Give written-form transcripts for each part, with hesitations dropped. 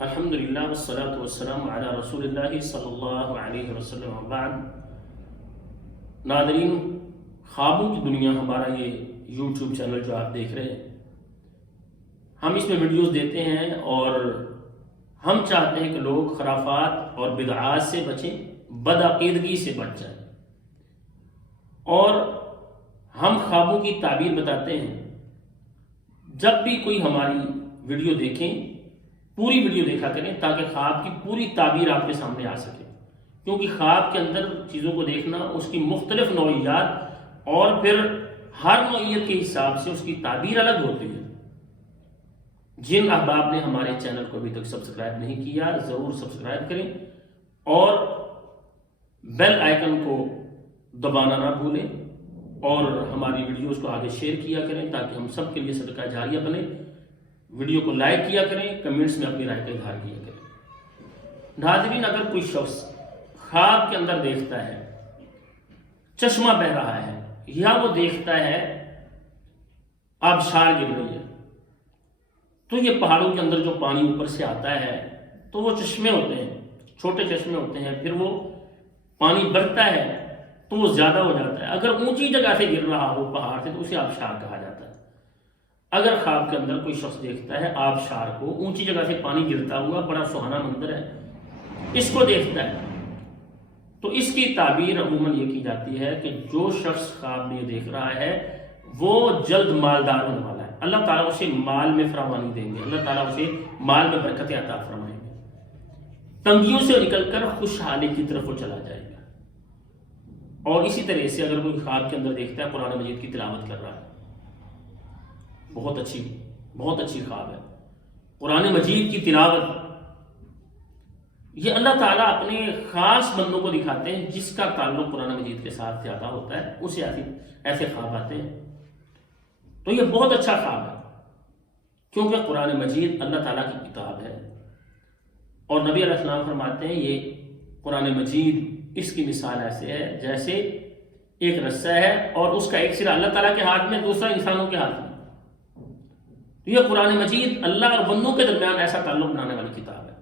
الحمدللہ والصلاة والسلام علی رسول اللہ صلی اللہ علیہ وسلم وبعد۔ ناظرین، خوابوں کی دنیا ہمارا یہ یوٹیوب چینل جو آپ دیکھ رہے ہیں، ہم اس میں ویڈیوز دیتے ہیں اور ہم چاہتے ہیں کہ لوگ خرافات اور بدعات سے بچیں، بدعقیدگی سے بچ جائیں، اور ہم خوابوں کی تعبیر بتاتے ہیں۔ جب بھی کوئی ہماری ویڈیو دیکھیں، پوری ویڈیو دیکھا کریں تاکہ خواب کی پوری تعبیر آپ کے سامنے آ سکے، کیونکہ خواب کے اندر چیزوں کو دیکھنا، اس کی مختلف نوعیات اور پھر ہر نوعیت کے حساب سے اس کی تعبیر الگ ہوتی ہے۔ جن احباب نے ہمارے چینل کو ابھی تک سبسکرائب نہیں کیا، ضرور سبسکرائب کریں اور بیل آئیکن کو دبانا نہ بھولیں، اور ہماری ویڈیوز کو آگے شیئر کیا کریں تاکہ ہم سب کے لیے صدقہ جاریہ بنے۔ ویڈیو کو لائک کیا کریں، کمنٹس میں اپنی رائے کا اظہار کیا کریں۔ ناظرین، اگر کوئی شخص خواب کے اندر دیکھتا ہے چشمہ بہہ رہا ہے، یا وہ دیکھتا ہے آبشار گر رہی ہے، تو یہ پہاڑوں کے اندر جو پانی اوپر سے آتا ہے تو وہ چشمے ہوتے ہیں، چھوٹے چشمے ہوتے ہیں، پھر وہ پانی بڑھتا ہے تو وہ زیادہ ہو جاتا ہے۔ اگر اونچی جگہ سے گر رہا ہو پہاڑ سے تو اسے آبشار کہا جاتا ہے۔ اگر خواب کے اندر کوئی شخص دیکھتا ہے آبشار کو، اونچی جگہ سے پانی گرتا ہوا، بڑا سہانا منظر ہے، اس کو دیکھتا ہے، تو اس کی تعبیر عموماً یہ کی جاتی ہے کہ جو شخص خواب میں دیکھ رہا ہے وہ جلد مالدار ہونے والا ہے، اللہ تعالیٰ اسے مال میں فراوانی دیں گے، اللہ تعالیٰ اسے مال میں برکت عطا فرمائیں گے، تنگیوں سے نکل کر خوشحالی کی طرف وہ چلا جائے گا۔ اور اسی طرح سے اگر کوئی خواب کے اندر دیکھتا ہے قرآن مجید کی تلاوت کر رہا ہے، بہت اچھی خواب ہے قرآن مجید کی تلاوت، یہ اللہ تعالیٰ اپنے خاص بندوں کو دکھاتے ہیں جس کا تعلق قرآن مجید کے ساتھ زیادہ ہوتا ہے، اسے ایسے خواب آتے ہیں۔ تو یہ بہت اچھا خواب ہے، کیونکہ قرآن مجید اللہ تعالیٰ کی کتاب ہے، اور نبی علیہ السلام فرماتے ہیں یہ قرآن مجید، اس کی مثال ایسے ہے جیسے ایک رسہ ہے اور اس کا ایک سرا اللہ تعالیٰ کے ہاتھ میں، دوسرا انسانوں کے ہاتھ میں۔ یہ قرآن مجید اللہ اور بندوں کے درمیان ایسا تعلق بنانے والی کتاب ہے،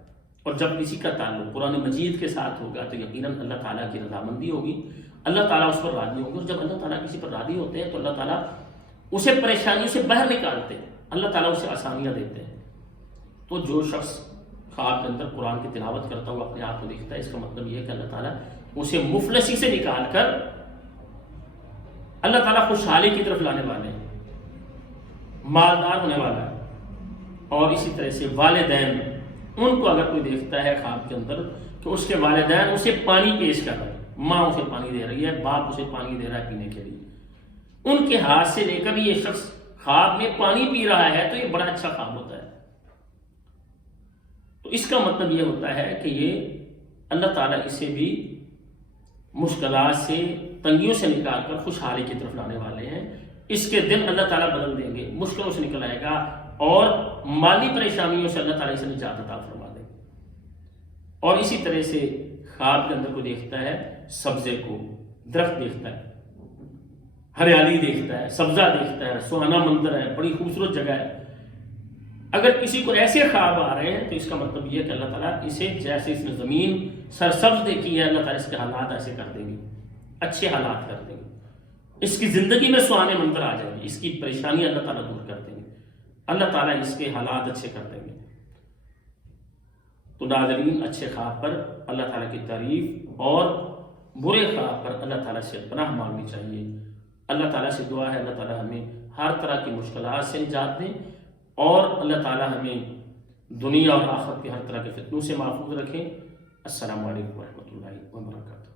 اور جب کسی کا تعلق قرآن مجید کے ساتھ ہوگا تو یقیناً اللہ تعالیٰ کی رضامندی ہوگی، اللہ تعالیٰ اس پر راضی ہوگی، اور جب اللہ تعالیٰ کسی پر راضی ہوتے ہیں تو اللہ تعالیٰ اسے پریشانیوں سے باہر نکالتے ہیں، اللہ تعالیٰ اسے آسانیاں دیتے ہیں۔ تو جو شخص خواب کے اندر قرآن کی تلاوت کرتا ہوا اپنے آپ کو دیکھتا ہے، اس کا مطلب یہ ہے کہ اللہ تعالیٰ اسے مفلسی سے نکال کر اللہ تعالیٰ خوشحالی کی طرف لانے والے ہیں، مالدار ہونے والا ہے۔ اور اسی طرح سے والدین، ان کو اگر کوئی دیکھتا ہے خواب کے اندر کہ اس کے والدین اسے پانی پیش کر رہے ہیں، ماں اسے پانی دے رہی ہے، باپ اسے پانی دے رہا ہے پینے کے لیے، ان کے ہاتھ سے لے کر یہ شخص خواب میں پانی پی رہا ہے، تو یہ بڑا اچھا خواب ہوتا ہے۔ تو اس کا مطلب یہ ہوتا ہے کہ یہ اللہ تعالیٰ اسے بھی مشکلات سے، تنگیوں سے نکال کر خوشحالی کی طرف لانے والے ہیں۔ اس کے دن اللہ تعالیٰ بدل دیں گے، مشکلوں سے نکل آئے گا، اور مالی پریشانیوں سے اللہ تعالیٰ اسے نجات عطا فرما دیں گے۔ اور اسی طرح سے خواب کے اندر کو دیکھتا ہے سبزے کو، درخت دیکھتا ہے، ہریالی دیکھتا ہے، سبزہ دیکھتا ہے، سہانا منظر ہے، بڑی خوبصورت جگہ ہے، اگر کسی کو ایسے خواب آ رہے ہیں تو اس کا مطلب یہ ہے کہ اللہ تعالیٰ اسے، جیسے اس نے زمین سرسبز دیکھی ہے، اللہ تعالیٰ اس کے حالات ایسے کر دیں گے، اچھے حالات کر دیں گے، اس کی زندگی میں سہانے منظر آ جائیں گے، اس کی پریشانی اللہ تعالیٰ دور کر دیں گے، اللہ تعالیٰ اس کے حالات اچھے کر دیں گے۔ تو ناظرین، اچھے خواب پر اللہ تعالیٰ کی تعریف اور برے خواب پر اللہ تعالیٰ سے پناہ مانگنی چاہیے۔ اللہ تعالیٰ سے دعا ہے اللہ تعالیٰ ہمیں ہر طرح کی مشکلات سے نجات دیں، اور اللہ تعالیٰ ہمیں دنیا اور آخرت کے ہر طرح کے فتنوں سے محفوظ رکھیں۔ السلام علیکم ورحمۃ اللہ وبرکاتہ۔